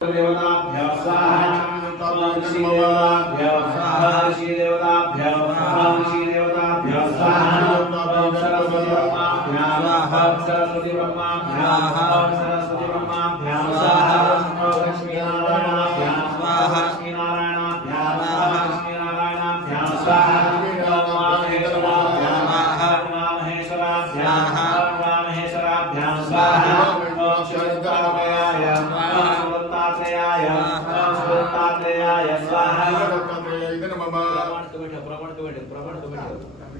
देवताभ्यो स्वाहा श्रीदेवताभ्यो स्वाहा श्रीदेवताभ्यो स्वाहा श्रीदेवताभ्यो स्वाहा सरस्वती ब्रह्माभ्यो स्वाहा सरस्वती ब्रह्माभ्यो स्वाहा सरस्वती ब्रह्माभ्यो स्वाहा लक्ष्मी नारायणाभ्यो स्वाहा लक्ष्मी नारायणाभ्यो स्वाहा लक्ष्मी नारायणाभ्यो स्वाहा महेश्वराभ्यो महेश्वराभ्यो स्वाहा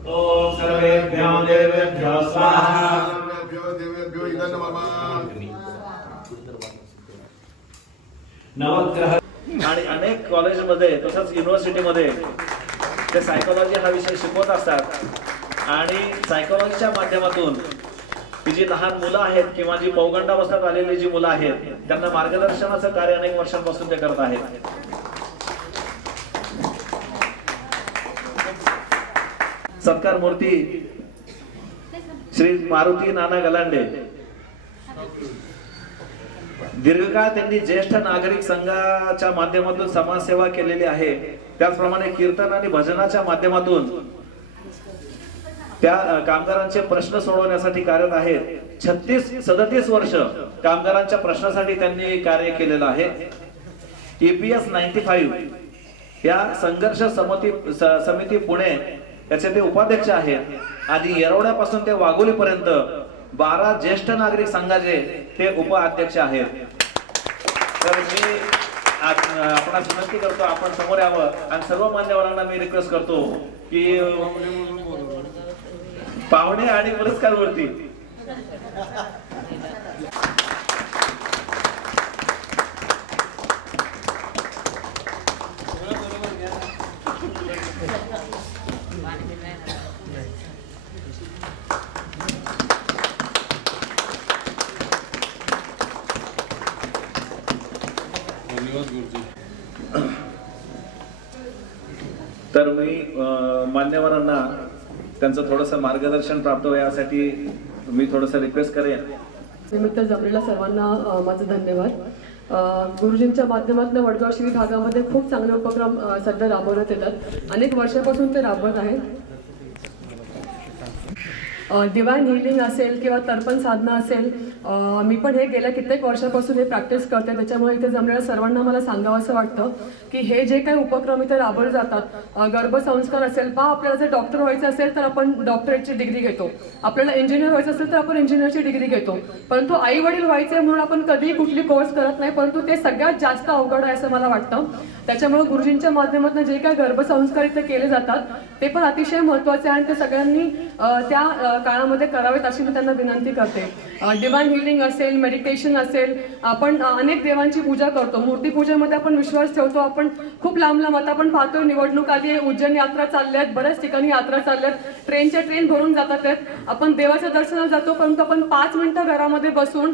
ओम सर्वेभ्यो देवेभ्यो स्वाहा देवेभ्यो इदं नमः। नवग्रह आणि अनेक कॉलेजमध्ये तसंच युनिव्हर्सिटीमध्ये ते सायकोलॉजी हा विषय शिकवत असतात आणि सायकोलॉजीच्या माध्यमातून ही जी लहान मुलं आहेत किंवा जी पौगंडावस्थेत आलेली जी मुलं आहेत त्यांना मार्गदर्शनाचं कार्य अनेक वर्षांपासून ते करत आहेत। सत्कार मूर्ती श्री मारुती नाना गलांडे दीर्घकाळ त्यांनी ज्येष्ठ नागरिक संघाच्या माध्यमातून समाजसेवा केलेली आहे। त्याचप्रमाणे कीर्तन आणि भजनाच्या माध्यमातून त्या कामगारांचे प्रश्न सोडवण्यासाठी कार्यरत आहेत। 37 वर्ष कामगारांच्या प्रश्नासाठी त्यांनी कार्य केलेलं आहे। EPS 95 या संघर्ष समिती पुणे याचे ते उपाध्यक्ष आहेत आणि येरवड्यापासून ते वाघोलीपर्यंत 12 ज्येष्ठ नागरिक संघाचे ते उपाध्यक्ष आहेत। तर मी आपणास विनंती करतो आपण समोर यावं आणि सर्व मान्यवरांना मी रिक्वेस्ट करतो की पाहुणे आणि पुरस्कार वरती तर मी मान्यवरांना त्यांचं थोडंसं मार्गदर्शन प्राप्त यासाठी मी थोडंसं रिक्वेस्ट करेन। निमित्त जमलेल्या सर्वांना माझं धन्यवाद। गुरुजींच्या माध्यमातून वडगाव श्री भागामध्ये खूप चांगले उपक्रम सध्या राबवण्यात येतात। अनेक वर्षापासून ते राबवत आहेत। डिवाइन हिलिंग असेल किंवा तर्पण साधना असेल, मी पण हे गेल्या कित्येक वर्षापासून हे प्रॅक्टिस करते। त्याच्यामुळे इथे जमलेल्या सर्वांना मला सांगावं असं वाटतं की हे जे काही उपक्रम इथे राबवले जातात, गर्भसंस्कार असेल पहा, आपल्याला जर डॉक्टर व्हायचं असेल तर आपण डॉक्टरेटची डिग्री घेतो, आपल्याला इंजिनियर व्हायचं असेल तर आपण इंजिनियरची डिग्री घेतो, परंतु आई वडील व्हायचे म्हणून आपण कधीही कुठली कोर्स करत नाही, परंतु ते सगळ्यात जास्त अवघड आहे असं मला वाटतं। त्याच्यामुळे गुरुजींच्या माध्यमातून जे काही गर्भसंस्कार इथे केले जातात ते पण अतिशय महत्त्वाचे आहे आणि ते सगळ्यांनी त्या काळामध्ये करावेत अशी मी त्यांना विनंती करते। डिवाइन हिलिंग असेल, मेडिटेशन असेल, आपण अनेक देवांची पूजा करतो, मूर्तीपूजेमध्ये आपण विश्वास ठेवतो। आपण खूप लांब लांब आता आपण पाहतोय, निवडणूक आली आहे, उज्जैन यात्रा चालल्या आहेत, बऱ्याच ठिकाणी यात्रा चालल्या आहेत, ट्रेनच्या ट्रेन भरून जातात आहेत। आपण देवाच्या दर्शनाला जातो परंतु आपण 5 मिनिटं घरामध्ये बसून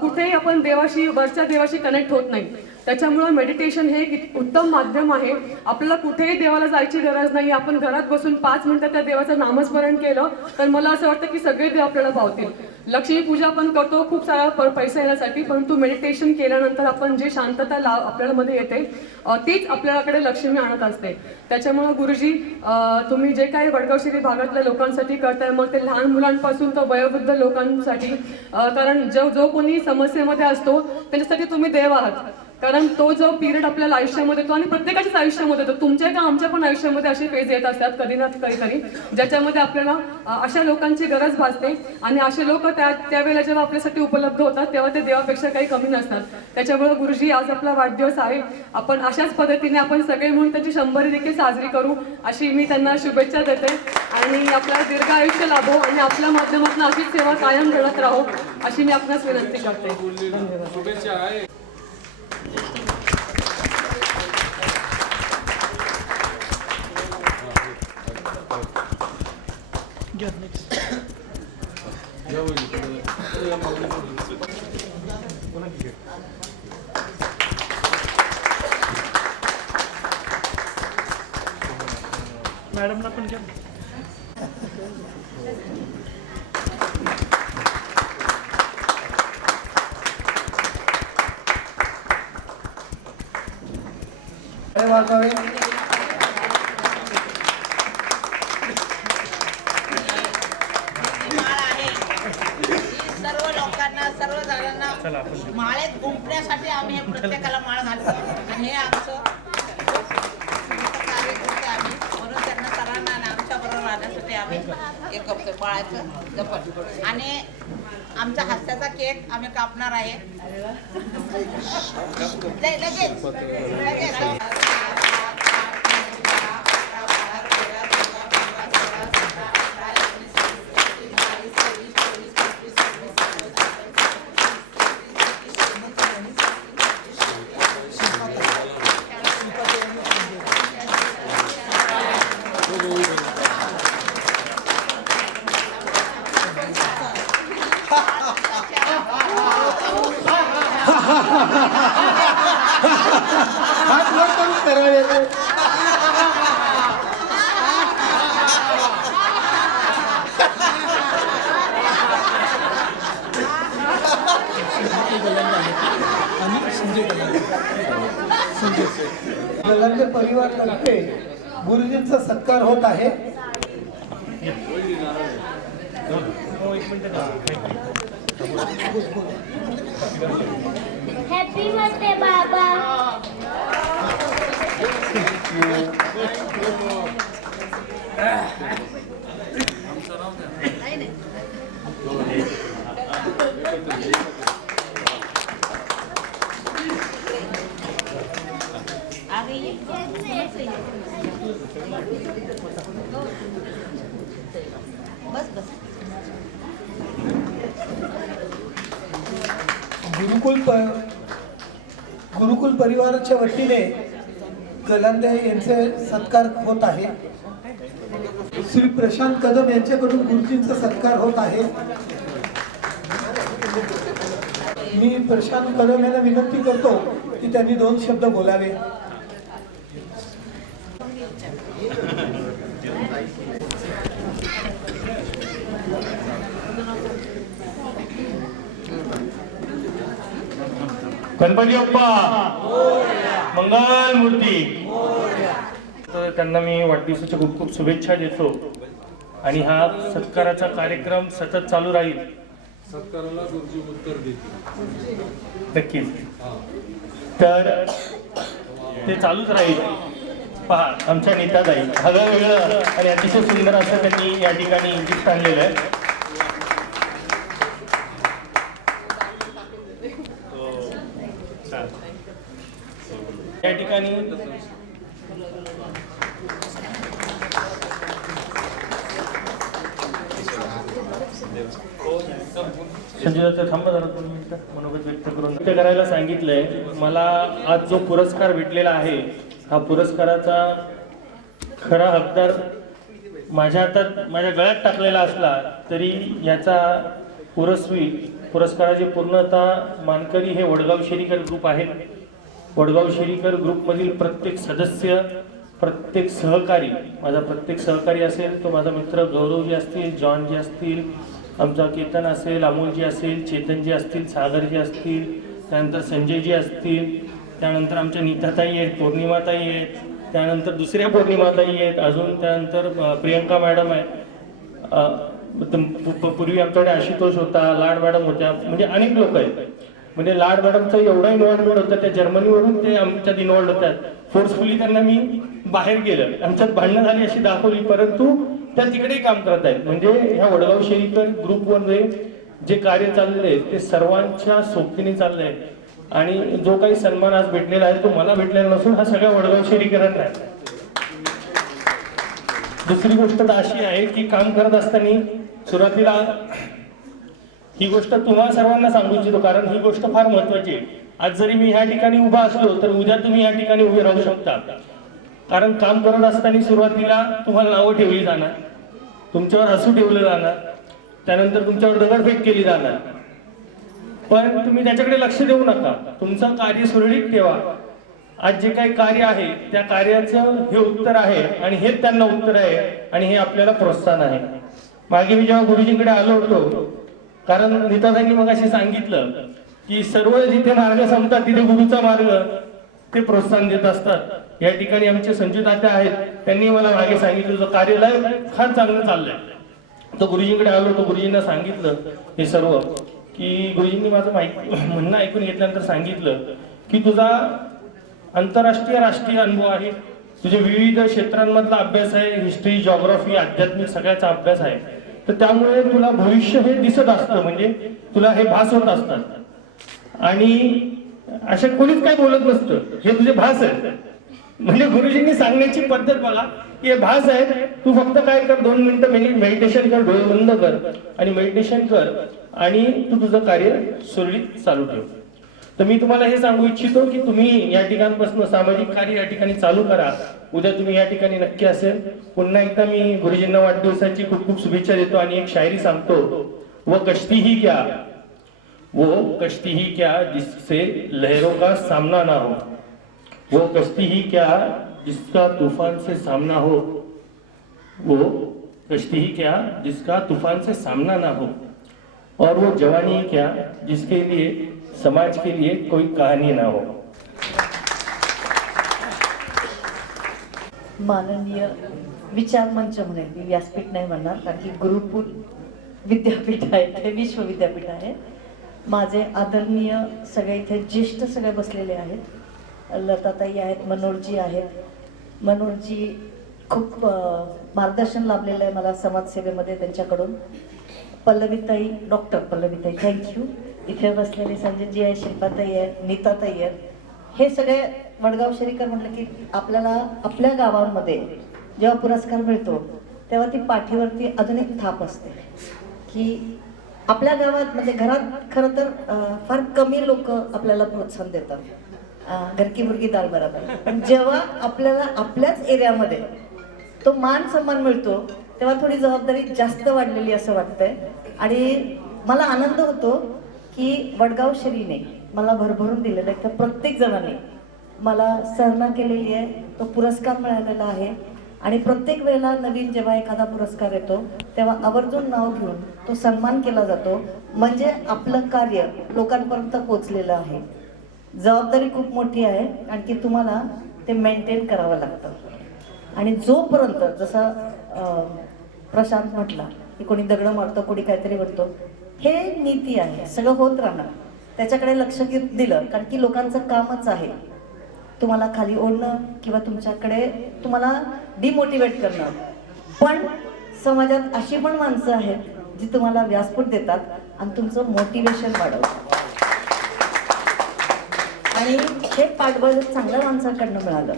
कुठेही आपण देवाशी, वरच्या देवाशी कनेक्ट होत नाही। त्याच्यामुळे मेडिटेशन हे एक उत्तम माध्यम आहे। आपल्याला कुठेही देवाला जायची गरज नाही, आपण घरात बसून 5 मिनिटं त्या देवाचं नामस्मरण केलं तर मला असं वाटतं की सगळे देव आपल्याला पावतील। लक्ष्मी पूजा आपण करतो खूप सारा पैसा येण्यासाठी, परंतु मेडिटेशन केल्यानंतर आपण जे शांतता आपल्याला मध्ये येते तीच आपल्याकडे लक्ष्मी आणत असते। त्याच्यामुळे गुरुजी तुम्ही जे काही वडगाव श्री भागातल्या लोकांसाठी करताय, मग ते लहान मुलांपासून तर वयोवृद्ध लोकांसाठी, कारण जो कोणी समस्येमध्ये असतो त्याच्यासाठी तुम्ही देव आहात। कारण तो जो पिरियड आपल्याला आयुष्यामध्ये येतो आणि प्रत्येकाच्याच आयुष्यामध्ये येतो, तुमच्या किंवा आमच्या पण आयुष्यामध्ये असे फेज येत असतात कधी ना कधीतरी, ज्याच्यामध्ये आपल्याला अशा लोकांची गरज भासते आणि असे लोक त्यावेळेला जेव्हा आपल्यासाठी उपलब्ध होतात तेव्हा ते देवापेक्षा काही कमी नसतात। त्याच्यामुळे गुरुजी आज आपला वाढदिवस आहे, आपण अशाच पद्धतीने आपण सगळे म्हणून त्याची 100री देखील साजरी करू अशी मी त्यांना शुभेच्छा देते आणि आपल्याला दीर्घ आयुष्य लाभो आणि आपल्या माध्यमातून अशीच सेवा कायम घडत राहो अशी मी आपणास विनंती करते। धन्यवाद। मॅडमला पण घ्या। वाजवावे. सर्व लोकांना सर्व जणांना माळेत गुंफण्यासाठी आम्ही हे प्रत्येकाला माळ घालतो आणि हे आमचं कार्य करतो आम्ही म्हणून त्यांना सर्वांना आणि आमच्या बरोबर राहण्यासाठी आम्ही हे करतो बाळाचं जपत आणि आमच्या हास्याचा केक आम्ही कापणार आहे लगेच लगेच हात वर करून करावे. गलांडे परिवारातर्फे गुरुजींचा सत्कार होत आहे. हॅपी बर्थडे बाबा. बस बस गुरुकुल परिवाराच्या वतीने गलांडे यांचे सत्कार होत आहे. श्री प्रशांत कदम यांच्याकडून गुरुजींचा सत्कार होत आहे. मी प्रशांत कदम यांना विनंती करतो की त्यांनी 2 शब्द बोलावे. गणपती बाप्पा मंगल मूर्ती. तर त्यांना मी वाढदिवसाच्या खूप खूप शुभेच्छा देतो आणि हा सत्काराचा कार्यक्रम सतत चालू राहील. सत्काराला गुरुजी उत्तर देतील नक्कीच. तर ते चालूच राहील. पहा आमच्या नेताताई हवं वेगळं आणि अतिशय सुंदर असं त्यांनी या ठिकाणी गिफ्ट आणलेलं आहे. या ठिकाणी संजय थांबा जरा 2 मिनिटं मनोगत व्यक्त करून करायला सांगितलंय. मला आज जो पुरस्कार भेटलेला आहे हा पुरस्काराचा खरा हकदार माझ्या हातात माझ्या गळ्यात टाकलेला असला तरी याचा पुरस्काराचे पूर्णतः मानकरी हे वडगाव शेरीकर ग्रुप आहेत. वडगाव शेरीकर ग्रुपमधील प्रत्येक सदस्य प्रत्येक सहकारी माझा प्रत्येक सहकारी असेल तो माझा मित्र गौरवजी असतील जॉन जी असतील आमचा केतन असेल अमोलजी असेल चेतनजी असतील सागरजी असतील त्यानंतर संजयजी असतील त्यानंतर आमच्या नीताताई आहेत पौर्णिमाताई आहेत त्यानंतर दुसऱ्या पौर्णिमाताई आहेत अजून त्यानंतर प्रियंका मॅडम आहे. पूर्वी आमच्याकडे आशुतोष होता लाड मॅडम होत्या म्हणजे अनेक लोक आहेत. म्हणजे लाड मॅडमचं एवढा इन्व्हॉल्वमेंट होतं त्या जर्मनीवरून ते आमच्यात इन्व्हॉल्व होतात. फोर्सफुली त्यांना मी बाहेर गेलं आमच्यात भांडणं झाली अशी दाखवली परंतु त्या तिकडेही काम करत आहेत. म्हणजे ह्या वडगाव शेरीकर ग्रुपमध्ये जे कार्य चाललेलं आहे ते सर्वांच्या सोबतीने चाललंय आहे आणि जो काही सन्मान आज भेटलेला आहे तो मला भेटलेला नसून हा सगळ्या वडगाव शेरीकरांना आहे. दुसरी गोष्ट तर अशी आहे की काम करत असताना सुरुवातीला ही गोष्ट तुम्हाला सर्वांना सांगू इच्छितो कारण ही गोष्ट फार महत्वाची आहे. आज जरी मी ह्या ठिकाणी उभा असलो तर उद्या तुम्ही या ठिकाणी उभे राहू शकता कारण काम करत असताना सुरुवातीला तुम्हाला नावं ठेवली जाणार तुमच्यावर हसू ठेवलं जाणार त्यानंतर तुमच्यावर दगडफेक केली जाणार पण तुम्ही त्याच्याकडे लक्ष देऊ नका. तुमचं कार्य सुरळीत ठेवा. आज जे काही कार्य आहे त्या कार्याचं हे उत्तर आहे आणि हेच त्यांना उत्तर आहे आणि हे आपल्याला प्रोत्साहन आहे. मागे मी जेव्हा गुरुजींकडे आलो होतो कारण नीताताईंनी मग अशी सांगितलं की सर्व जिथे मार्ग संपतात तिथे गुरुचा मार्ग ते प्रोत्साहन देत असतात. या ठिकाणी आमचे संजू तात्या आहेत, त्यांनी मला मागे सांगितलं तुझं कार्यालय फार चांगलं चाललंय. तो गुरुजींकडे आलो, तो गुरुजींना सांगितलं हे सर्व, की गुरुजींनी माझं म्हणणं ऐकून घेतल्यानंतर सांगितलं की तुझा आंतरराष्ट्रीय राष्ट्रीय अनुभव आहे, तुझे विविध क्षेत्रांमधला अभ्यास आहे, हिस्ट्री, जॉग्राफी, आध्यात्मिक सगळ्याचा अभ्यास आहे. तर त्यामुळे तुला भविष्य हे दिसत असतं, म्हणजे तुला हे भास होत असतात आणि अशा कोणीच काय बोलत नसतं, हे तुझे भास आहे. म्हणजे गुरुजींनी सांगण्याची पद्धत बघा, हे भास आहे. तू फक्त काय कर, 2 मिनिटं मेडिटेशन कर, डोळे बंद कर आणि मेडिटेशन कर आणि तू तुझं कार्य सुरळीत चालू ठेव. तर मी तुम्हाला हे सांगू इच्छितो की तुम्ही या ठिकाणपासून सामाजिक कार्य या ठिकाणी चालू करा. उद्या तुम्ही या ठिकाणी नक्की असेल. पुन्हा एकदा मी गुरुजींना वाढदिवसाची खूप खूप शुभेच्छा देतो आणि एक शायरी सांगतो. वो कश्ती ही क्या जिससे लहरों का सामना ना हो, वो कश्ती ही क्या जिसका तूफान से सामना हो, वो कश्ती ही क्या जिसका तूफान से सामना ना हो, और वो जवानी ही क्या जिसके लिए समाज के लिए कोई कहानी ना हो. माननीय विचार मंच म्हणेल, मी व्यासपीठ नाही म्हणणार, कारण की गुरुकुल विद्यापीठ आहे, हे विश्वविद्यापीठ आहे. माझे आदरणीय सगळे इथे ज्येष्ठ सगळे बसलेले आहेत. लताताई आहेत, मनोहरजी आहेत. मनोहरजी खूप मार्गदर्शन लाभलेलं आहे मला समाजसेवेमध्ये त्यांच्याकडून. पल्लवीताई, डॉक्टर पल्लवीताई, थँक्यू. इथे बसलेले संजयजी आहे, शिल्पाताई आहे, नीताताई आहेत. हे सगळे वडगाव शरीकर म्हटलं की आपल्याला आपल्या गावांमध्ये जेव्हा पुरस्कार मिळतो तेव्हा ती पाठीवरती अजून एक थाप असते की आपल्या गावात म्हणजे घरात खरं तर फार कमी लोक आपल्याला प्रोत्साहन देतात, घरकी मुर्गी दाल बराबर. पण जेव्हा आपल्याला आपल्याच एरियामध्ये तो मान सन्मान मिळतो तेव्हा थोडी जबाबदारी जास्त वाढलेली असं वाटतंय. आणि मला आनंद होतो की वडगाव शरीने मला भरभरून दिलेलं आहे. तर प्रत्येक जणांनी मला सराहना केलेली आहे, तो पुरस्कार मिळालेला आहे. आणि प्रत्येक वेळेला नवीन जेव्हा एखादा पुरस्कार येतो तेव्हा आवर्जून नाव घेऊन तो सन्मान केला जातो, म्हणजे आपलं कार्य लोकांपर्यंत पोचलेलं आहे. जबाबदारी खूप मोठी आहे आणि ती तुम्हाला ते मेंटेन करावं लागतं. आणि जोपर्यंत जसं प्रशांत म्हटला की कोणी दगड मारतो, कोणी काहीतरी म्हणतो, हे नीती आहे, सगळं होत राहणार. त्याच्याकडे लक्ष दिलं, कारण की लोकांचं कामच आहे तुम्हाला खाली ओढणं किंवा तुमच्याकडे तुम्हाला डिमोटिवेट करणं. पण समाजात अशी पण माणसं आहेत जी तुम्हाला व्यासपीठ देतात आणि तुमचं मोटिवेशन वाढवतात. आणि हे पाठबळ चांगल्या माणसाकडनं मिळालं.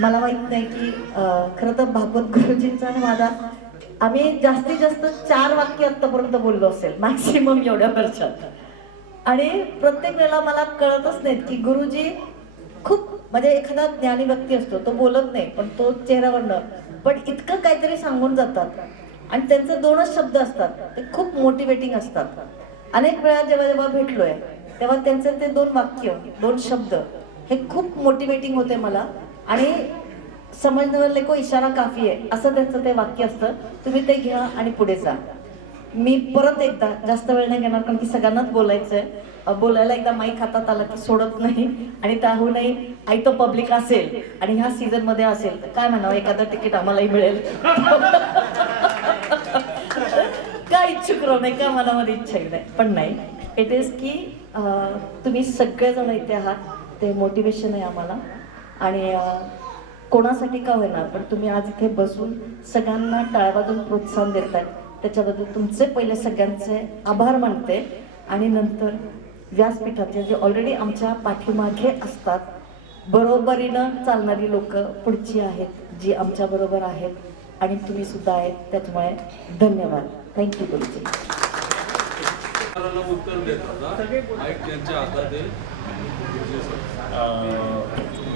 मला माहित नाही की खरं तर भागवत गुरुजींचा आणि माझा आम्ही जास्तीत जास्त 4 वाक्य आत्तापर्यंत बोललो असेल मॅक्सिमम एवढ्या वर्षात. आणि प्रत्येक वेळेला मला कळतच नाहीत की गुरुजी खूप म्हणजे एखादा ज्ञानी व्यक्ती असतो, तो बोलत नाही पण तो चेहऱ्यावरनं पण इतकं काहीतरी सांगून जातात. आणि त्यांचे 2च शब्द असतात, ते खूप मोटिवेटिंग असतात. अनेक वेळा जेव्हा जेव्हा भेटलोय तेव्हा त्यांचे ते 2 वाक्य, 2 शब्द हे खूप मोटिवेटिंग होते मला. आणि समजने वाले को इशारा काफी आहे असं त्यांचं ते वाक्य असतं. तुम्ही ते घ्या आणि पुढे जा. मी परत एकदा जास्त वेळ नाही घेणार, कारण की सगळ्यांनाच बोलायचंय. बोलायला एकदा माईक हातात आला की सोडत नाही. आणि त्याहूनही आई तो पब्लिक असेल आणि ह्या सीझन मध्ये असेल तर काय म्हणावं, एखादं तिकीट आम्हालाही मिळेल काय इच्छुक राहू नाही का, मनामध्ये इच्छाही नाही. पण नाही, इट इज की तुम्ही सगळेजण इथे आहात, ते मोटिवेशन आहे आम्हाला. आणि कोणासाठी का होईना पण तुम्ही आज इथे बसून सगळ्यांना टाळ्या वाजवून प्रोत्साहन देताय, त्याच्याबद्दल तुमचे पहिले सगळ्यांचे आभार मानते. आणि नंतर व्यासपीठाचे जे ऑलरेडी आमच्या पाठीमागे असतात, बरोबरीनं चालणारी लोक पुढची आहेत, जी आमच्या बरोबर आहेत आणि तुम्ही सुद्धा आहेत. त्याच्यामुळे धन्यवाद. थँक्यू गुरुजी. उत्तर देतात त्यांच्या हातात आहे.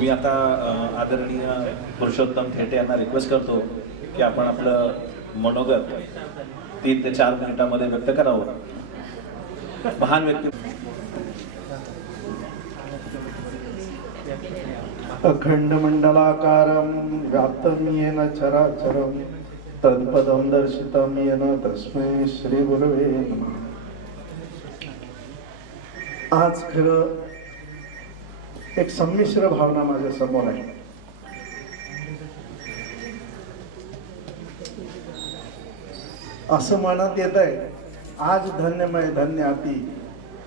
मी आता आदरणीय पुरुषोत्तम थेटे यांना रिक्वेस्ट करतो की आपण आपलं मनोगत 3 ते 4 मिनिटांमध्ये व्यक्त करावं. महान व्यक्ती अखंड मंडलाकारं व्याप्तं येन चराचरं तत्पदं दर्शितं येन तस्मै श्री गुरवे नमः. आज खरं एक संमिश्र भावना माझ्या समोर आहे. असं मनात येत आहे, आज धन्यमय धन्य आपी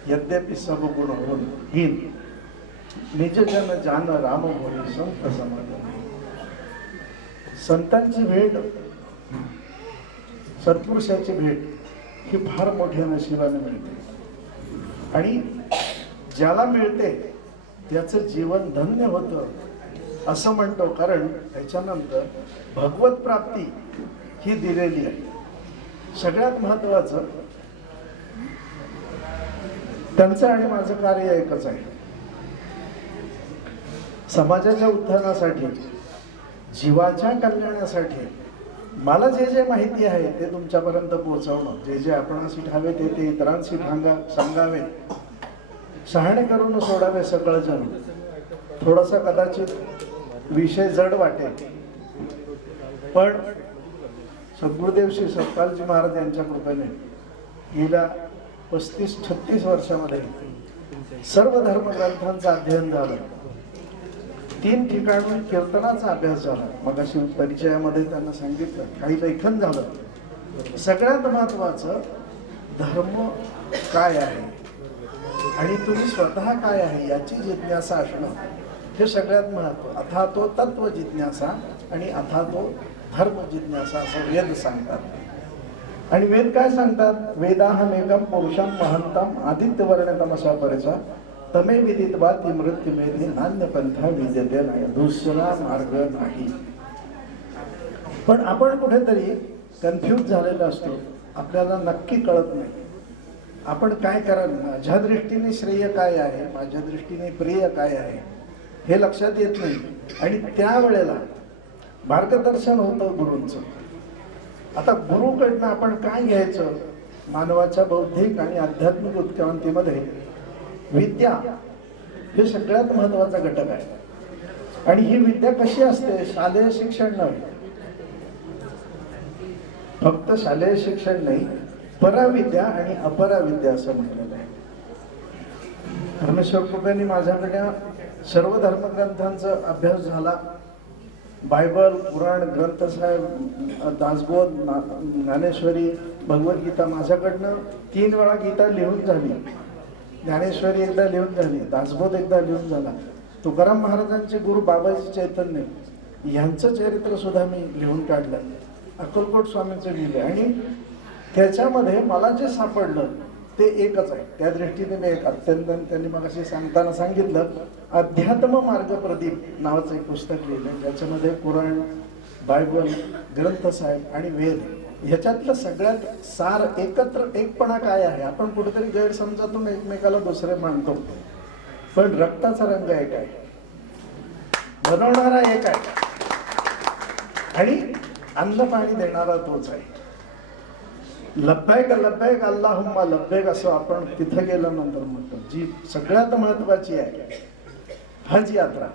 यद्यपि सब गुण होऊन हीन निज जन जान राम भोरी संत समाधान. संतांची भेट, सत्पुरुषाची भेट ही फार मोठ्या नशिबाने मिळते आणि ज्याला मिळते त्याचं जीवन धन्य होतं असं म्हणतो. कारण त्याच्यानंतर भगवत प्राप्ती ही दिलेली आहे. सगळ्यात महत्वाचं त्यांचं आणि माझं कार्य एकच आहे. समाजाच्या उत्थानासाठी, जीवाच्या कल्याणासाठी मला जे जे माहिती आहे ते तुमच्यापर्यंत पोहोचवणं, जे जे आपणाशी ठावे ते इतरांशी सांगावे, शहाणे करून सोडावे सकळ जण. थोडासा कदाचित विषय जड वाटेल, पण सद्गुरुदेव श्री सत्पालजी महाराज यांच्या कृपेने गेल्या 35-36 वर्षामध्ये सर्व धर्मग्रंथांचं अध्ययन झालं. 3 ठिकाणून कीर्तनाचा अभ्यास झाला. मगाशी परिचयामध्ये त्यांना सांगितलं, काही लेखन झालं. सगळ्यात महत्वाचं धर्म काय आहे आणि तुम्ही स्वतः काय आहे याची जिज्ञासा असणं हे सगळ्यात महत्व. अथा तो तत्व जिज्ञासा आणि अथा तो धर्म जिज्ञासा असं वेद सांगतात. आणि वेद काय सांगतात? वेदाहमेकम पुरुषम महंतम आदित्यवर्णतमसा परचा तमे विदित्वा ती मृत्युमेधी नान्य पंथा विद्यते नाही, दुसरा मार्ग नाही. पण आपण कुठेतरी कन्फ्यूज झालेला असतो, आपल्याला नक्की कळत नाही आपण काय करायला. माझ्या दृष्टीने श्रेय काय आहे, माझ्या दृष्टीने प्रिय काय आहे हे लक्षात येत नाही. आणि त्यावेळेला मार्गदर्शन होतं गुरूंचं. आता गुरुकडनं आपण काय घ्यायचं? मानवाच्या बौद्धिक आणि आध्यात्मिक उत्क्रांतीमध्ये विद्या हे सगळ्यात महत्वाचा घटक आहे. आणि ही विद्या कशी असते? शालेय शिक्षण नव्हे, फक्त शालेय शिक्षण नाही, पराविद्या आणि अपराविद्या असं म्हटलेलं आहे. परमेश्वर कृपेने माझ्याकडे सर्व धर्मग्रंथांचा अभ्यास झाला. बायबल, पुराण, ग्रंथसाहेब, दासबोध, ज्ञानेश्वरी, भगवद्गीता माझ्याकडनं 3 वेळा गीता लिहून झाली. ज्ञानेश्वरी एकदा लिहून झाली, दासबोध एकदा लिहून झाला. तुकाराम महाराजांचे गुरु बाबाजी चैतन्य यांचं चरित्र सुद्धा मी लिहून काढलं. अक्कलकोट स्वामींचं लिहिलं आणि त्याच्यामध्ये मला जे सापडलं ते एकच आहे. त्या दृष्टीने मी एक अत्यंत, त्यांनी मग असे सांगताना सांगितलं, अध्यात्म मार्ग प्रदीप नावाचं एक पुस्तक लिहिलं, ज्याच्यामध्ये पुराण, बायबल, ग्रंथसाहेब आणि वेद ह्याच्यातलं सगळ्यात सार एकत्र एकपणा काय आहे. आपण कुठेतरी गैरसमजातून एकमेकाला दुसरे मानतो, पण रक्ताचा रंग एक आहे, बनवणारा एक आहे आणि अन्न पाणी देणारा तोच आहे. लब्बैक लब्बैक अल्लाहुम्मा लब्बैक असं आपण तिथं गेल्यानंतर म्हणतो. जी सगळ्यात महत्वाची आहे हज यात्रा,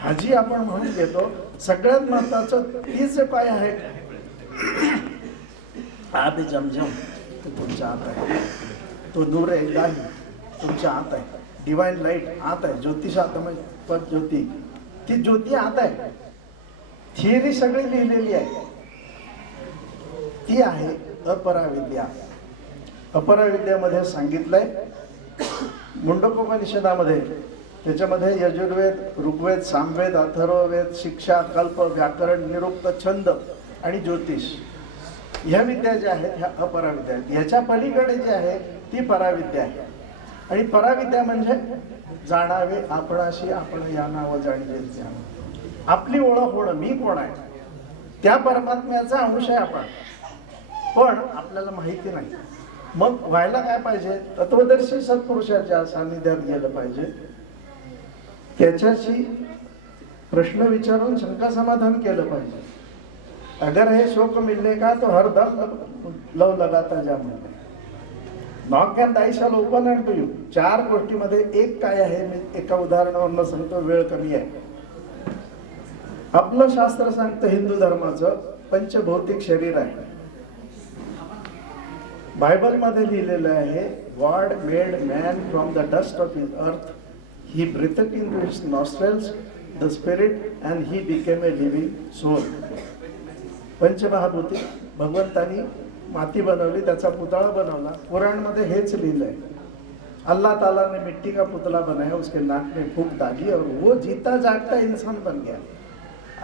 हाजी आपण म्हणून घेतो. सगळ्यात महत्वाचं तीच काय आहे? आब जमजम तो तुमच्या आत आहे, तो नूर इलाही तुमच्या आत आहे, डिवाइन लाईट आत आहे, ज्योतिषात्मक पद ज्योती, ती ज्योती आत आहे. थिअरी सगळी लिहिलेली आहे, ती आहे अपराविद्या. अपराविद्यामध्ये सांगितलंय मुंडकोपनिषदामध्ये, त्याच्यामध्ये यजुर्वेद, ऋग्वेद, सामवेद, अथर्ववेद, शिक्षा, कल्प, व्याकरण, निरुक्त, छंद आणि ज्योतिष ह्या विद्या ज्या आहेत ह्या अपराविद्या आहेत. याच्या पलीकडे जे आहे ती पराविद्या आहे. आणि पराविद्या म्हणजे जाणावे आपणाशी आपण या नावं जाणले, आपली ओळख होणं, मी कोण आहे, त्या परमात्म्याचा अंश आहे आपण, पण आपल्याला माहिती नाही. मग व्हायला काय पाहिजे? तत्वदर्शी सत्पुरुषाच्या सानिध्यात गेलं पाहिजे, त्याच्याशी प्रश्न विचारून शंका समाधान केलं पाहिजे. अगर हे शोक मिलने का तो हरदम लव लगाता जा म्हणते. Knock and I shall open and to you. 4 गोष्टीमध्ये एक काय आहे, मी एका उदाहरणावरून सांगतो, वेळ कमी आहे. आपलं शास्त्र सांगतं हिंदू धर्माचं पंचभौतिक शरीर आहे. बायबल मध्ये लिहिलेलं आहे, God made man from the dust of his अर्थ He breathed into his nostrils the spirit and he became a living soul. पंचमहाभूती भगवंतानी माती बनवली, त्याचा पुतळा बनवला. कुराणमध्ये हेच लिहिलंय, अल्लाह ताला ने मिट्टी का पुतला बनाया, उसके नाक में फूंक डाली और वो जीता जागता इंसान बन गया.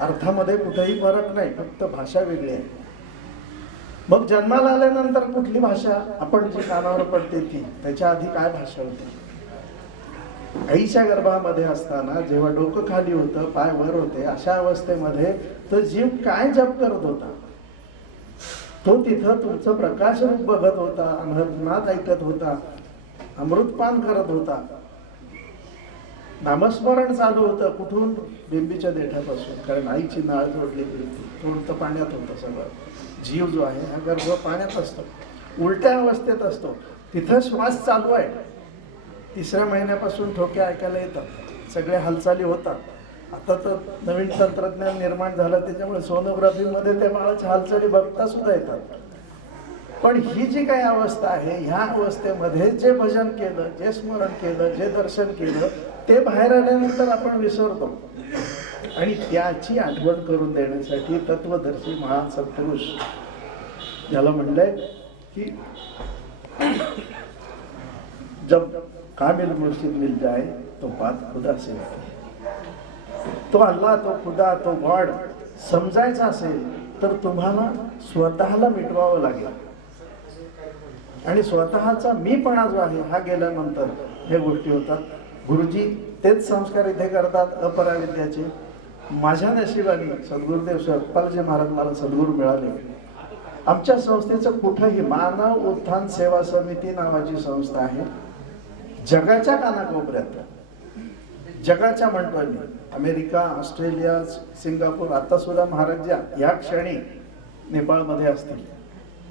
अर्थामध्ये कुठेही फरक नाही, फक्त भाषा वेगळी आहे. मग जन्माला आल्यानंतर कुठली भाषा आपण जी कानावर पडते ती, त्याच्या आधी काय भाषा होती? आईच्या गर्भामध्ये असताना जेव्हा डोकं खाली होतं, पाय वर होते, अशा अवस्थेमध्ये तो जीव काय जप करत होता? तो तिथं तुमचं प्रकाश रूप बघत होता, अनहदनाद ऐकत होता, अमृतपान करत होता, नामस्मरण चालू होतं. कुठून? बिंबीच्या देठापासून, कारण आईची नाळ जोडलेली होती. थोडं पाण्यात होतं सगळं. जीव जो आहे हा गर्भ पाण्यात असतो, उलट्या अवस्थेत असतो, तिथं श्वास चालू आहे. 3ऱ्या महिन्यापासून ठोके ऐकायला येतात, सगळ्या हालचाली होतात. आता तर नवीन तंत्रज्ञान निर्माण झालं, त्याच्यामुळे सोनोग्राफीमध्ये त्या बाळाच्या हालचाली बघता सुद्धा येतात. पण ही जी काही अवस्था आहे, ह्या अवस्थेमध्ये जे भजन केलं, जे स्मरण केलं, जे दर्शन केलं, ते बाहेर आल्यानंतर आपण विसरतो. आणि त्याची आठवण करून देण्यासाठी तत्वदर्शी महान सत्पुरुष ज्याला म्हणलंय की जब कामिल मुर्शिद मिल जाए तो बात खुदा से, तो अल्लाह, तो खुदा, तो गॉड समजायचा असेल तर तुम्हाला स्वतःला मिटवावं लागेल. आणि स्वतःचा मीपणा जो आहे हा गेल्यानंतर हे गोष्टी होतात. गुरुजी तेच संस्कार इथे करतात अपराविद्याचे. माझ्या नशिबाने सद्गुरुदेव सत्पालजी महाराज मला सद्गुरू मिळाले. आमच्या संस्थेचं कुठंही मानव उत्थान सेवा समिती नावाची संस्था आहे. जगाच्या कानाकोपऱ्यात, जगाच्या म्हणतोय मी, अमेरिका, ऑस्ट्रेलिया, सिंगापूर, आता सुद्धा महाराज या क्षणी नेपाळमध्ये असतील,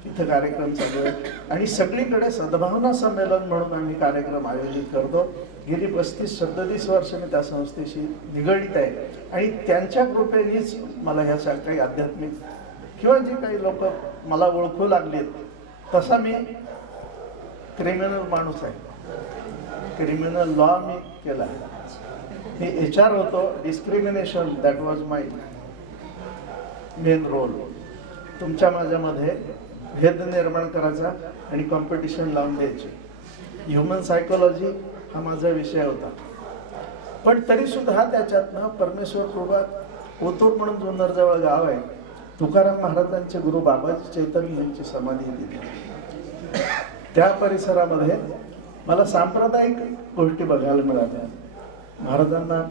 तिथं कार्यक्रम चालू आहे. आणि सगळीकडे सद्भावना संमेलन म्हणून आम्ही कार्यक्रम आयोजित करतो. गेली 35-37 वर्ष मी त्या संस्थेशी निगडीत आहे. आणि त्यांच्या कृपेनेच मला ह्या काही आध्यात्मिक किंवा जे काही लोक मला ओळखू लागलेत, तसा मी क्रिमिनल माणूस आहे. क्रिमिनल लॉ मी केला आहे. मी HR होतो. Discrimination that was my main role. तुमच्या माझ्यामध्ये भेद निर्माण करायचा आणि कॉम्पिटिशन लावून द्यायची. ह्युमन सायकोलॉजी हा माझा विषय होता. पण तरी सुद्धा त्याच्यातनं परमेश्वर कृपा, ओतूर म्हणून जुन्नरजवळ गाव आहे, तुकाराम महाराजांचे गुरु बाबाजी चैतन्य यांची समाधी दिली. त्या परिसरामध्ये मला सांप्रदायिक गोष्टी बघायला मिळाल्या. महाराजांना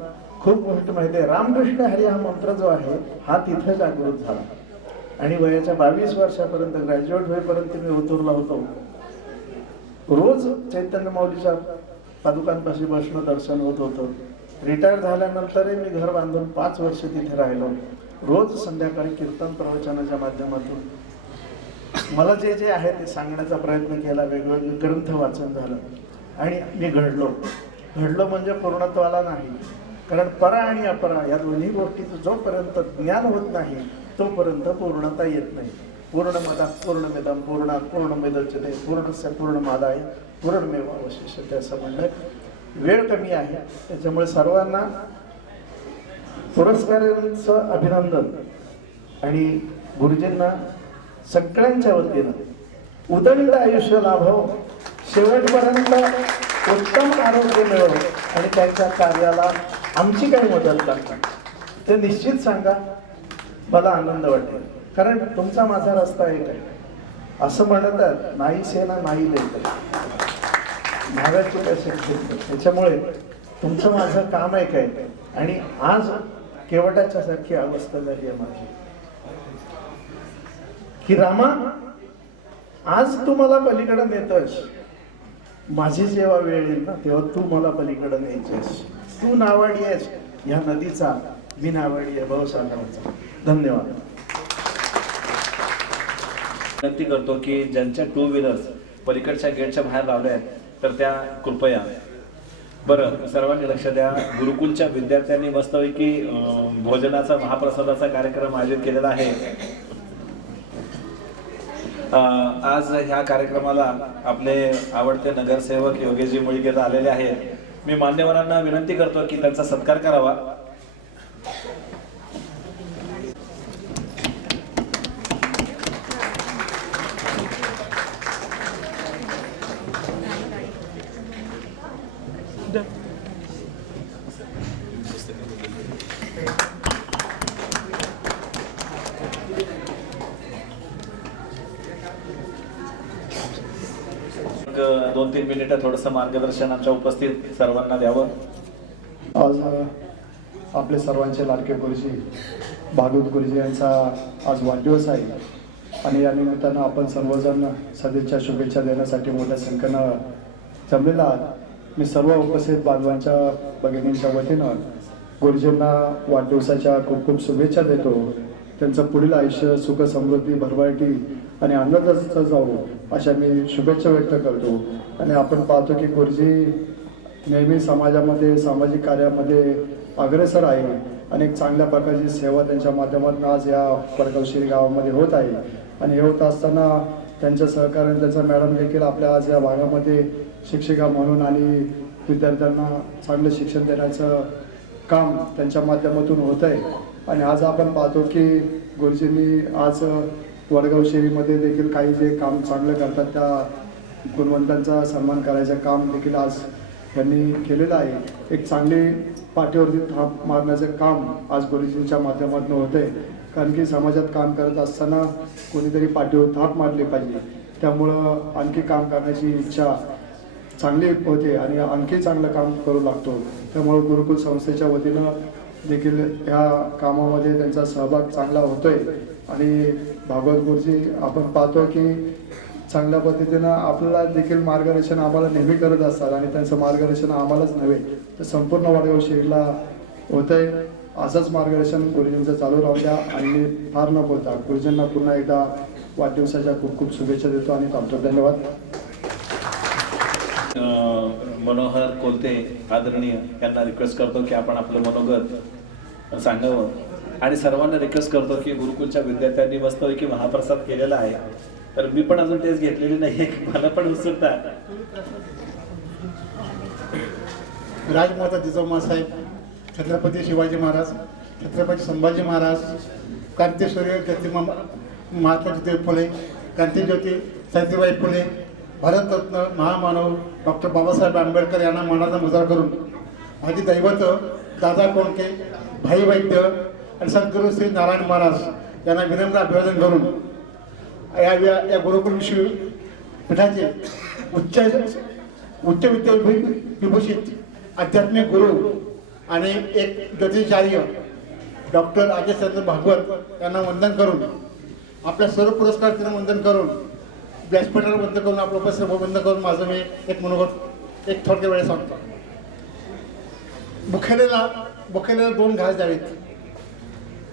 खूप गोष्टी माहिती आहे. रामकृष्ण हरी हा मंत्र जो आहे हा तिथे जागृत झाला. आणि वयाच्या 22 वर्षापर्यंत, ग्रॅज्युएट होईपर्यंत मी ओतूरला होतो. रोज चैतन्य माऊलीच्या पादुकांपाशी बसणं, दर्शन होत होतं. रिटायर झाल्यानंतरही मी घर बांधून 5 वर्ष तिथे राहिलो. रोज संध्याकाळी कीर्तन प्रवचनाच्या माध्यमातून मला जे जे आहे ते सांगण्याचा प्रयत्न केला. वेगवेगळे ग्रंथ वाचन झालं आणि मी घडलो म्हणजे पूर्णत्वाला नाही. कारण परा आणि अपरा या दोन्ही गोष्टीचं जोपर्यंत ज्ञान होत नाही तोपर्यंत पूर्णता येत नाही. पूर्णमदा पूर्णमिदं पूर्णात पूर्णमुदच्यते पूर्णस्य पूर्णमादाय पूर्णमेवावशिष्यते असं म्हणलं. वेळ कमी आहे, त्याच्यामुळे सर्वांना पुरस्कारांचं अभिनंदन आणि गुरुजींना सगळ्यांच्या वतीनं उदंड आयुष्य लाभो, शेवटपर्यंत उत्तम आरोग्य मिळो आणि त्यांच्या कार्याला आमची काही मदत करतात ते निश्चित सांगा. मला आनंद वाटेल. कारण तुमचा माझा रस्ता एक आहे. असं म्हणतात नाही सेना नाही देत, भागाचे पैसे घेतात. त्याच्यामुळे तुमचं माझं काम एक आहे. आणि आज केवटाच्या सारखी अवस्था झाली आहे माझी की रामा आज तू मला पलीकडे नेतोस. माझी जेव्हा वेळ येईल ना तेव्हा तू मला पलीकडे न्यायचेस. तू नावाडी आहेस या नदीचा, मी नावाडी आहे भवसागराचा. धन्यवाद. विनंती करतो की ज्यांच्या 2 व्हीलर्स पलीकडच्या गेटच्या बाहेर लावल्या आहेत तर त्या कृपया बरं सर्वांनी लक्ष द्या. गुरुकुलच्या विद्यार्थ्यांनी मस्तपैकी भोजनाचा महाप्रसादाचा कार्यक्रम आयोजित केलेला आहे. आज ह्या कार्यक्रमाला आपले आवडते नगरसेवक योगेशजी मुळीकर आलेले आहेत. मी मान्यवरांना विनंती करतो की त्यांचा सत्कार करावा. मग 2-3 मिनिटं थोडंसं मार्गदर्शन आमच्या उपस्थित सर्वांना द्यावं. आज आपले सर्वांचे लाडके गुरुजी भागवत गुरुजी यांचा आज वाढदिवस आहे आणि या निमित्तानं आपण सर्वजण सदिच्छा शुभेच्छा देण्यासाठी मोठ्या संख्येनं जमलेला आहात. मी सर्व उपस्थित बांधवांच्या भगिनींच्या वतीनं गुरुजींना वाढदिवसाच्या खूप खूप शुभेच्छा देतो. त्यांचं पुढील आयुष्य सुख समृद्धी भरभराटी आणि आनंदाचं जावो अशा मी शुभेच्छा व्यक्त करतो. आणि आपण पाहतो की गुरुजी नेहमी समाजामध्ये सामाजिक कार्यामध्ये अग्रेसर आहे. अनेक चांगल्या प्रकारची सेवा त्यांच्या माध्यमातून आज या वडगावशिरी गावामध्ये होत आहे. आणि हे होत असताना त्यांच्या सहकार्याने त्यांचा मॅडम देखील आपल्या आज या भागामध्ये शिक्षिका म्हणून आणि विद्यार्थ्यांना चांगलं शिक्षण देण्याचं काम त्यांच्या माध्यमातून होत आहे. आणि आज आपण पाहतो की गुरुजींनी आज वडगाव शहरीमध्ये देखील काही जे काम चांगलं करतात त्या गुणवंतांचा सन्मान करायचं काम देखील आज त्यांनी केलेलं आहे. एक चांगली पाठीवरती थाप मारण्याचं काम आज गुरुजींच्या माध्यमातून होतं आहे. कारण की समाजात काम करत असताना कोणीतरी पाठीवर थाप मारली पाहिजे. त्यामुळं आणखी काम करण्याची इच्छा चांगली होते आणि आणखी चांगलं काम करू लागतो. त्यामुळं गुरुकुल संस्थेच्या वतीनं देखील ह्या कामामध्ये त्यांचा सहभाग चांगला होतोय. आणि भागवत गुरुजी आपण पाहतो की चांगल्या पद्धतीनं आपल्याला देखील मार्गदर्शन आम्हाला नेहमी करत असतात आणि त्यांचं मार्गदर्शन आम्हालाच नव्हे तर संपूर्ण वडगाव शहरीला होतंय. असंच मार्गदर्शन गुरुजींचं चालू राहू द्या. आणि मी फार न बोलता गुरुजींना पुन्हा एकदा वाढदिवसाच्या खूप खूप शुभेच्छा देतो आणि थांबतो. धन्यवाद. मनोहर कोलते आदरणीय यांना रिक्वेस्ट करतो की आपण आपलं मनोगत सांगावं. आणि सर्वांना रिक्वेस्ट करतो की गुरुकुलच्या विद्यार्थ्यांनी मस्तपैकी महाप्रसाद केलेला आहे. तर मी पण अजून टेस्ट घेतलेली नाही, मला पण उत्सुकता. राजमाता जिजाऊ साहेब, छत्रपती शिवाजी महाराज, छत्रपती संभाजी महाराज, क्रांतीसूर्य ज्योतिबा महात्मा ज्योतिबा फुले, क्रांतीज्योती सावित्रीबाई फुले, भारतरत्न महामानव डॉक्टर बाबासाहेब आंबेडकर यांना मानाचा मुजरा करून माझी दैवत दादा कोंडके, भाई वैद्य आणि सद्गुरू श्री नारायण महाराज यांना विनम्र अभिवादन करून या गुरुकुल विद्यापीठाचे उच्च विभूषित आध्यात्मिक गुरु आणि एक ज्योतिषार्य डॉक्टर अजयचंद्र भागवत यांना वंदन करून आपल्या सर्व पुरस्कार त्यांना वंदन करून व्यासपीठाला बंद करून आपलं उपस्थित बंद करून माझं मी एक मनोगत एक थोडक्या वेळेस सांगतो. भुकेलेला 2 घास द्यावेत,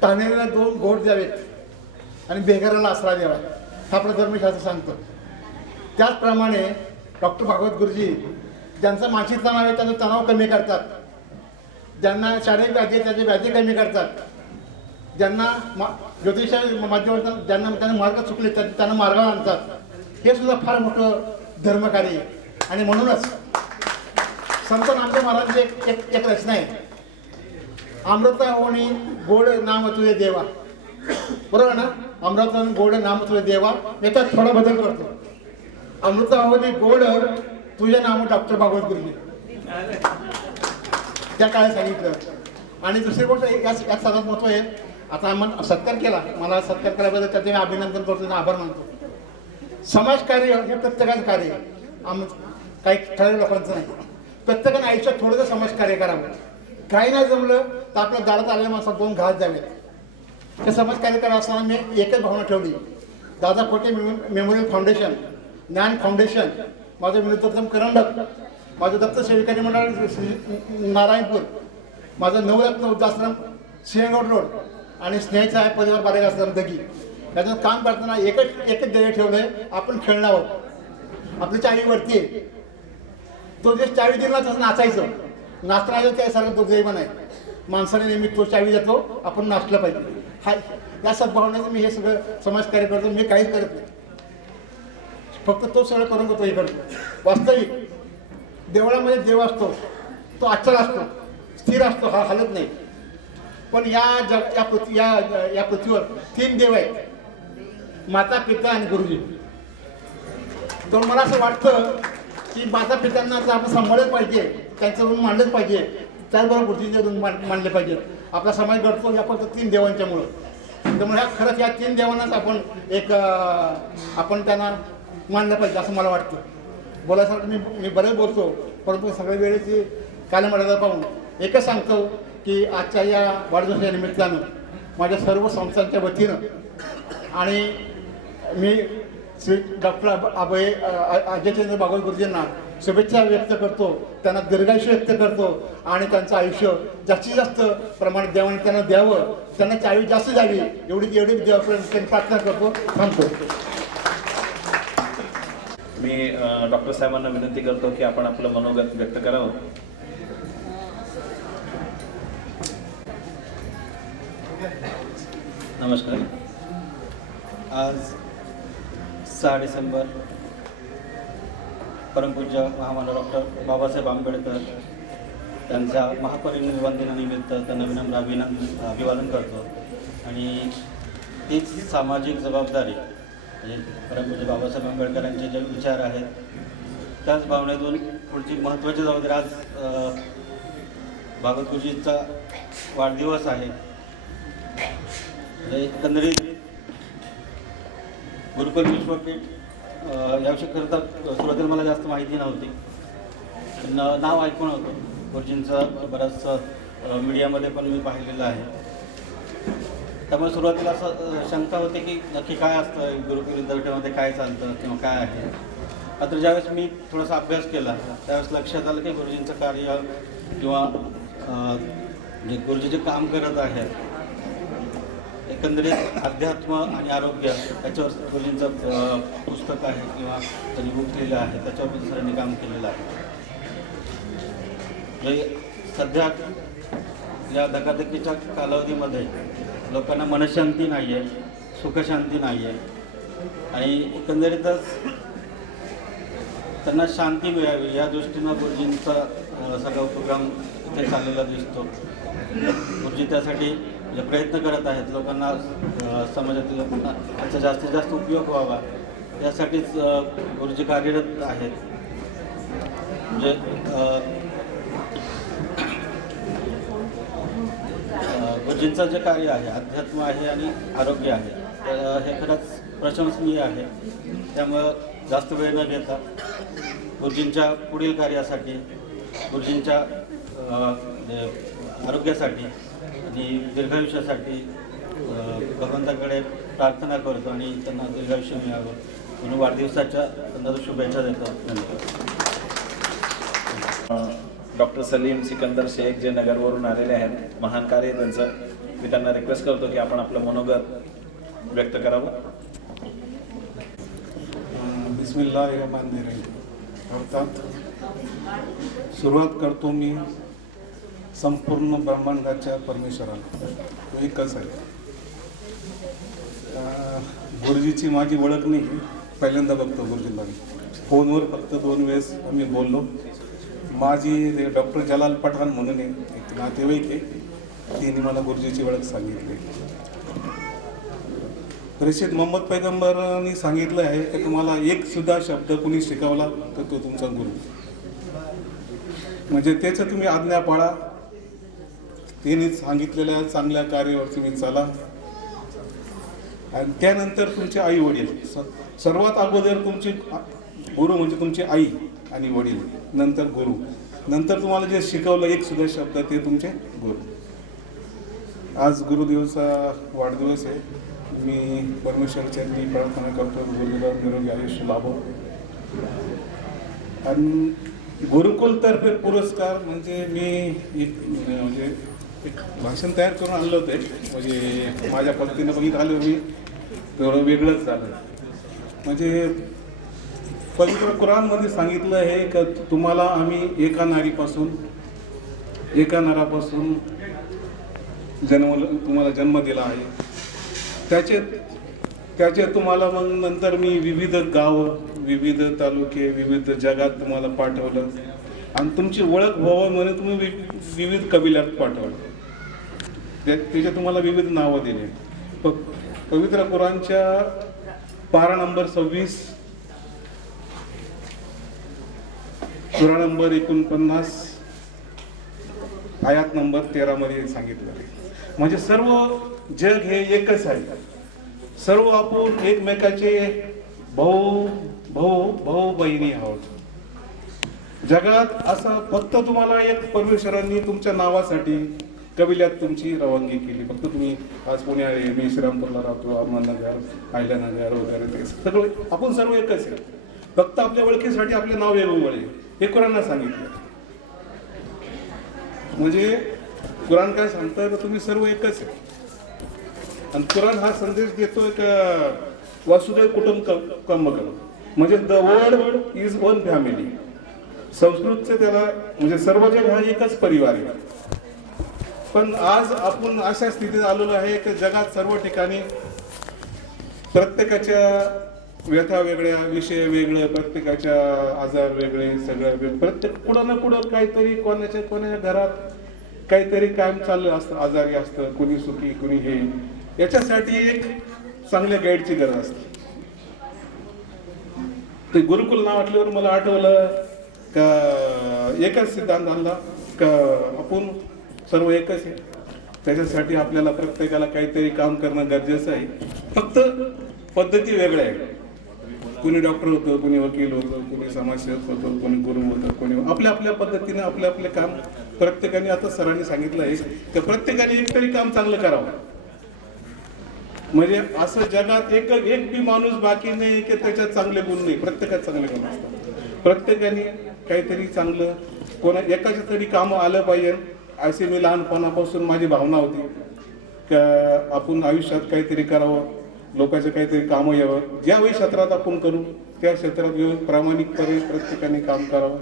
ताणलेला 2 गोड द्यावेत आणि बेघराला आसरा द्यावा, हा आपला धर्मशास्त्र सांगतो. त्याचप्रमाणे डॉक्टर भागवत गुरुजी ज्यांचा मानसिक तणाव आहे त्यांचा तणाव कमी करतात, ज्यांना शारीरिक व्याधी आहे त्याचे व्याधी कमी करतात, ज्यांना ज्योतिष माध्यमातून त्यांना मार्ग चुकले त्यांना मार्गावर आणतात. हे सुद्धा फार मोठं धर्मकार्य आहे. आणि म्हणूनच संत नामदेव महाराजांची एक रचना आहे, अमृत होणी गोड नाम तुझे देवा. बरोबर ना? अमृत गोड नाम तुझे देवा. याच्यात थोडा बदल करतो. अमृत होणी गोड तुझे नाम डॉक्टर भागवत गुरुजी त्या काळात सांगितलं. आणि दुसरी गोष्ट यात सगळ्यात महत्व आहे. आता आपण सत्कार केला, मला सत्कार केल्याबद्दल त्याचे मी अभिनंदन करतो, आभार मानतो. समाजकार्य हे प्रत्येकाचं कार्य आहे, काही ठराविक लोकांचं नाही. प्रत्येकाने आयुष्यात थोडंसं समाजकार्य करावं. काही नाही जमलं तर आपल्या दारात आलेल्या माणसाला 2 घास द्यावेत. हे समाजकार्य करत असताना मी एकच भावना ठेवली, दादा खोटे मेमोरियल फाउंडेशन, ज्ञान फाउंडेशन, माझं विनोदोत्तम करंडक, माझं दत्त सेविकांनी मंडळ नारायणपूर, माझं नवरत्न वृद्धाश्रम सिंहगड रोड आणि स्नेहचा आहे परिवार बारेक आश्रम दगी. याचं काम करताना एकच ध्येय ठेवलंय, आपण खेळणं आहोत. आपली चावी वरती आहे, तो जे चावी दिला तसं नाचायचं. नाचणारं त्यासारखं दुर्दैव नाही. माणसाने नेहमी तो चावी देतो, आपण नाचलं पाहिजे. हा या सद्भावनेचं मी हे सगळं समाजकार्य करतो. मी काहीच करत नाही, फक्त तो सगळं करून घेतो. हे करतो. वास्तविक देवळामध्ये देव असतो, तो अचल असतो, स्थिर असतो, हा हलत नाही. पण या पृथ्वीवर 3 देव आहेत, माता, पिता आणि गुरुजी. तर मला असं वाटतं की माता पित्यांना तर आपण सांभाळलं पाहिजे, त्यांचं ऋण मांडलंच पाहिजे, त्याचबरोबर गुरुजींचे ऋण मांडले पाहिजेत. आपला समाज घडतो या फक्त 3 देवांच्यामुळं. त्यामुळे खरंच या 3 देवांनाच आपण त्यांना मानलं पाहिजे असं मला वाटतं. बोलायसाठी मी बरेच बोलतो, परंतु सगळ्या वेळेची कालमर्यादा पाहून एकच सांगतो की आजच्या या वाढदिवसाच्या निमित्तानं माझ्या सर्व संस्थांच्या वतीनं आणि मी श्री डॉक्टर अजयचंद्र बागोल गुरुजींना शुभेच्छा व्यक्त करतो, त्यांना दीर्घायुष्य व्यक्त करतो आणि त्यांचं आयुष्य जास्तीत जास्त प्रमाणात देवाने त्यांना द्यावं, त्यांना चावी जास्त द्यावी एवढी देवापर्यंत प्रार्थना करतो. थांबतो. मी डॉक्टर साहेबांना विनंती करतो की आपण आपलं मनोगत व्यक्त करावं. नमस्कार. आज 6 डिसेंबर परमपूज्य महामानव डॉक्टर बाबासाहेब आंबेडकर त्यांच्या महापरिनिर्वाण दिनानिमित्त त्यांना विनम्र अभिवादन करतो. आणि तीच सामाजिक जबाबदारी म्हणजे परमपूज्य बाबासाहेब आंबेडकरांचे जे विचार आहेत त्याच भावनेतून पुढची महत्त्वाची जबाबदारी. आज भागवत गुरुजींचा वाढदिवस आहे. एकंदरीत गुरुकुल विश्वपीठ याविषयी खरं तर सुरुवातीला मला जास्त माहिती नव्हती. नाव ऐकून होतं गुरुजींचं, बरंचसं मीडियामध्ये पण मी पाहिलेलं आहे. त्यामुळे सुरुवातीला असं शंका होते की नक्की काय असतं गुरुकुल विद्यापीठामध्ये, काय चालतं किंवा काय आहे. मात्र ज्यावेळेस मी थोडासा अभ्यास केला त्यावेळेस लक्षात आलं की गुरुजींचं कार्य किंवा जे गुरुजी जे काम करत आहेत एकंदरीत अध्यात्म आणि आरोग्य याच्यावर गुरुजींचं पुस्तक आहे किंवा त्यांनी बुक लिहिलं आहे, त्याच्यावर दुसऱ्यांनी काम केलेलं आहे. म्हणजे सध्या या धकाधकीच्या कालावधीमध्ये लोकांना मनशांती नाही आहे, सुखशांती नाही आहे आणि एकंदरीतच त्यांना शांती मिळावी या दृष्टीनं गुरुजींचा सगळा उपक्रम इथे चाललेला दिसतो. गुरुजी त्यासाठी जे प्रयत्न करत आहेत, लोकांना समाजातील लोकांना याचा जास्तीत जास्त उपयोग व्हावा यासाठीच गुरुजी कार्यरत आहेत. म्हणजे गुरुजींचं जे कार्य आहे अध्यात्म आहे आणि आरोग्य आहे तर हे खरंच प्रशंसनीय आहे. त्यामुळं जास्त वेळ न घेता गुरुजींच्या पुढील कार्यासाठी, गुरुजींच्या आरोग्यासाठी आणि दीर्घायुष्यासाठी भगवंताकडे प्रार्थना करतो आणि त्यांना दीर्घायुष्य मिळावं म्हणून वाढदिवसाच्या त्यांना शुभेच्छा देतो. धन्यवाद. डॉक्टर सलीम सिकंदर शेख जे नगरवरून आलेले आहेत, महान कार्य त्यांचं. मी त्यांना रिक्वेस्ट करतो की आपण आपलं मनोगत व्यक्त करावं. बिस्मिल्लाहिर्रहमानिर्रहीम. अर्थात सुरुवात करतो मी संपूर्ण ब्रह्मांडाच्या परमेश्वराला, तो एकच आहे. गुरुजीची माझी ओळख नाही, पहिल्यांदा बघतो गुरुजींना. फोनवर फक्त 2 वेळेस आम्ही बोललो. माझी डॉक्टर जलाल पठाण म्हणून एक नातेवाईक आहे, त्यांनी मला गुरुजीची ओळख सांगितली. प्रेषित मोहम्मद पैगंबरांनी सांगितलं आहे की तुम्हाला एक सुद्धा शब्द कुणी शिकवला तर तो तुमचा गुरु. म्हणजे त्याचं तुम्ही आज्ञा पाळा, त्यांनी सांगितलेल्या चांगल्या कार्यावर तुम्ही चला. आणि त्यानंतर तुमचे आई वडील, सर्वात अगोदर तुमची गुरु म्हणजे तुमची आई आणि वडील, नंतर गुरु, नंतर तुम्हाला जे शिकवलं एक सुद्धा शब्द ते तुमचे गुरु. आज गुरुदिवसा वाढदिवस आहे. मी परमेश्वरच्यांनी प्रार्थना करतो गुरुला निरोगी आयुष्य लाभो. आणि गुरुकुलतर्फे पुरस्कार म्हणजे मी एक भाषण तयार करून आणलं होतं. म्हणजे माझ्या पद्धतीनं बघितलं आलं मी थोडं वेगळंच झालं. म्हणजे पवित्र कुराणमध्ये सांगितलं आहे की तुम्हाला आम्ही एका नरापासून तुम्हाला जन्म दिला आहे. त्याचे तुम्हाला मग नंतर मी विविध गावं, विविध तालुके, विविध जगात तुम्हाला पाठवलं. आणि तुमची ओळख व्हावं म्हणून तुम्ही विविध कबिल्यात पाठवले, त्याचे तुम्हाला विविध नावं दिले. पवित्र कुराणच्या पारा नंबर 26, सुरा नंबर 49, आयात नंबर 13 मध्ये सांगितलं आहे. म्हणजे सर्व जग हे एकच आहे, सर्व आपण एकमेकाचे भाऊ भाऊ भाऊ बहिणी आहोत. जगात असं फक्त तुम्हाला एक परमेश्वरांनी तुमच्या नावासाठी कबिल्यात तुमची रवानगी केली. फक्त तुम्ही आज पुणे, मी श्रीरामपूरला राहतो, अहमदनगर, आयल्यानगर वगैरे, ते सगळं आपण सर्व एकच आहे. फक्त आपल्या ओळखीसाठी आपले नाव वेगवेगळे आहे, हे कुराणला सांगितलं. म्हणजे कुराण काय सांगतं की तुम्ही सर्व एकच आहे. आणि कुराण हा संदेश देतोय का वसुधैव कुटुंबकम, म्हणजे the world is one family. संस्कृतचे त्याला म्हणजे सर्व जग हा एकच परिवार आहे. पण आज आपण अशा स्थितीत आलेलो आहे की जगात सर्व ठिकाणी प्रत्येकाच्या व्यथा वेगळ्या, विषय वेगळे, प्रत्येकाच्या आजार वेगळे, सगळं वेगळं. प्रत्येक कुठं ना कुठं काहीतरी कोणाच्या घरात काहीतरी कायम चाललं असतं, आजारी असतं, कुणी सुखी कुणी हे. याच्यासाठी एक चांगल्या गाईडची गरज असते. ते गुरुकुल नाव आठल्यावर मला आठवलं का एकच सिद्धांत आणला का आपण सर्व एकच आहे. त्याच्यासाठी आपल्याला प्रत्येकाला काहीतरी काम करणं गरजेचं आहे. फक्त पद्धती वेगळ्या आहेत. कुणी डॉक्टर होतं, कुणी वकील होतं, कुणी समाजसेवक होतं, कोणी गुरु होतं, कोणी आपल्या आपल्या पद्धतीने आपले काम प्रत्येकाने, आता सरांनी सांगितलं आहे की प्रत्येकाने एकतरी काम चांगलं करावं. म्हणजे असं जगात एक बी माणूस बाकी नाही की त्याच्यात चांगले गुण नाही, प्रत्येकात चांगले गुण असतात. प्रत्येकाने काहीतरी चांगलं एकाच्या तरी काम आलं पाहिजे, अशी मी लहानपणापासून माझी भावना होती का आपण आयुष्यात काहीतरी करावं, लोकांचं काहीतरी कामं यावं. ज्यावेळी क्षेत्रात आपण करू त्या क्षेत्रात प्रामाणिकपणे प्रत्येकाने काम करावं.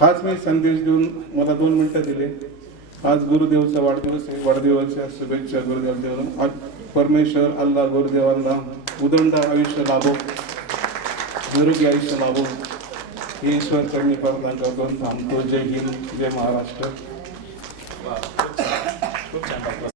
हाच मी संदेश देऊन मला 2 मिनिटं दिले. आज गुरुदेवचा वाढदिवस आहे, वाढदिवसाच्या शुभेच्छा गुरुदेवांना. परमेश्वर अल्लाह गुरुदेवांना उदंड आयुष्य लाभो, निरोगी आयुष्य लाभो ही ईश्वर चरणी प्रार्थना करून थांबतो. जय हिंद, जय महाराष्ट्र.